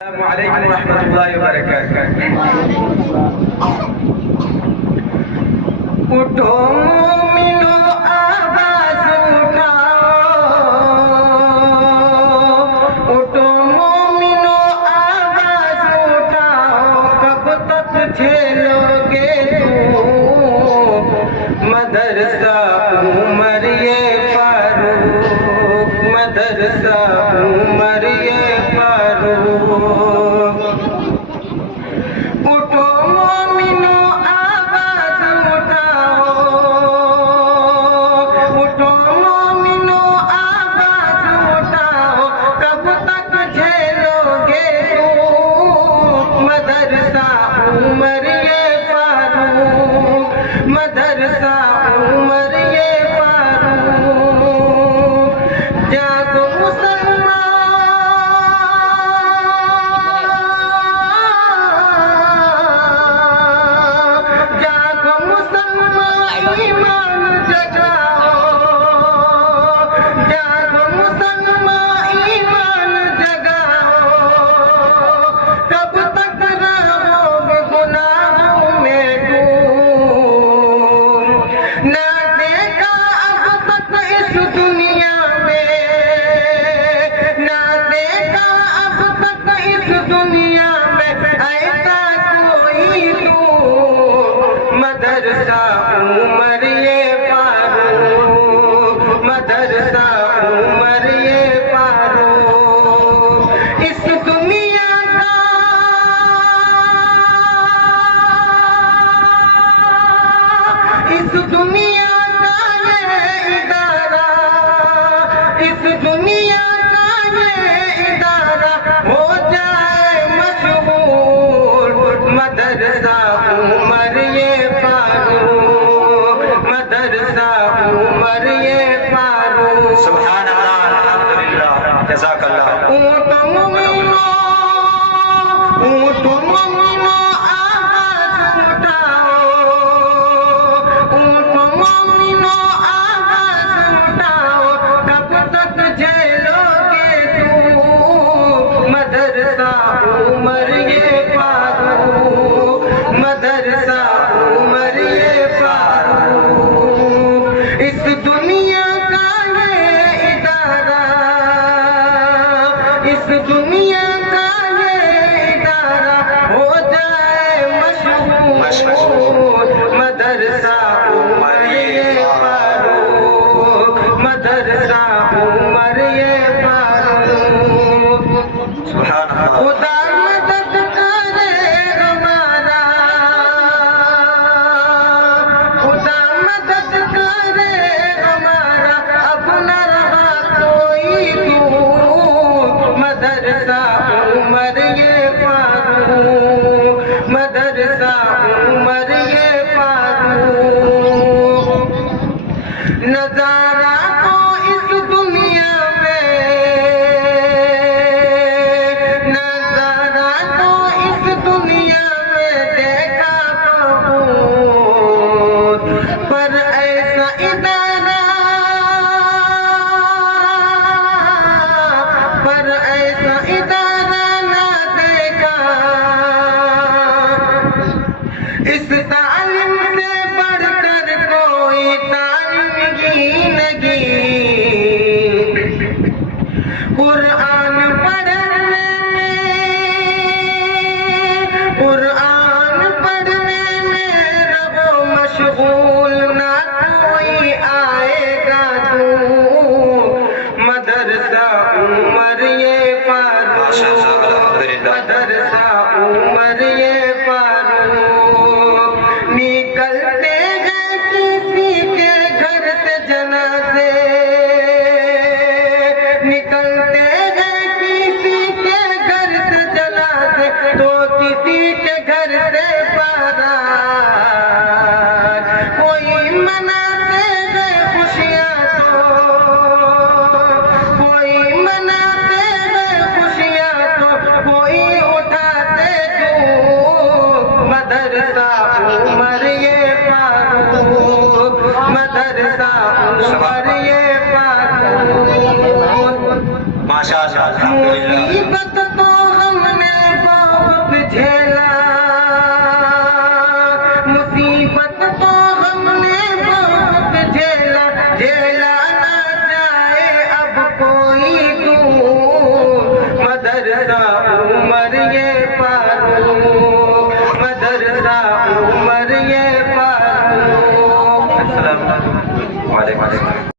السلام علیکم ورحمۃ اللہ وبرکاتہ۔ اٹھو مومنو آواز اٹھاؤ، اٹھو مومنو آواز اٹھاؤ، کب تک جھیلو گے تم مدرسہ عمر فاروق، مدرسہ عمر فاروق۔ اٹھو مومنو آواز اٹھاؤ، اٹھو مومنو آواز اٹھاؤ، کب تک جھیلو گے تم مدرسہ عمر فاروق، مدرسہ عمر فاروق۔ جاگو مدرسہ عمر فاروق، مدرسہ عمر فاروق۔ اس دنیا کا یہ ادارہ، اس دنیا کا یہ ادارہ ہو جائے مشہور، مدرسہ عمر فاروق، مدرسہ عمر فاروق۔ سبحان اللہ، الحمدللہ، جزاک اللہ۔ اونٹو مومنو، اونٹو مومنو آواز اٹھاؤ، اونٹو مومنو آواز اٹھاؤ، کب تک جھیلو گے تم مدرسہ عمر فاروق، مدرسہ عمر فاروق۔ اس دنیا کا یہ ادارہ، اس دنیا کا یہ ادارہ ہو جائے مشہور، مدرسہ عمر فاروق، مدرسہ عمر فاروق۔ سبحان اللہ۔ خدا مدد کرے ہمارا، خدا مدد کرے ہمارا، اب نہ رہا کوئی دور، مدرسہ عمر فاروق، مدرسہ عمر فاروق۔ نظارہ تو اس دنیا میں، نظارہ تو اس دنیا میں دیکھا بہت، پر ایسا ادارہ، پر ایسا ادارہ نہ دیکھا، اس تعلیم سے بڑھ کر کوئی تعلیم ہی نہیں۔ قرآن پڑھنے میں، قرآن پڑھنے میں رہو مشغول، نہ کوئی آئے گا دور، مدرسہ عمر فاروق، مدرسہ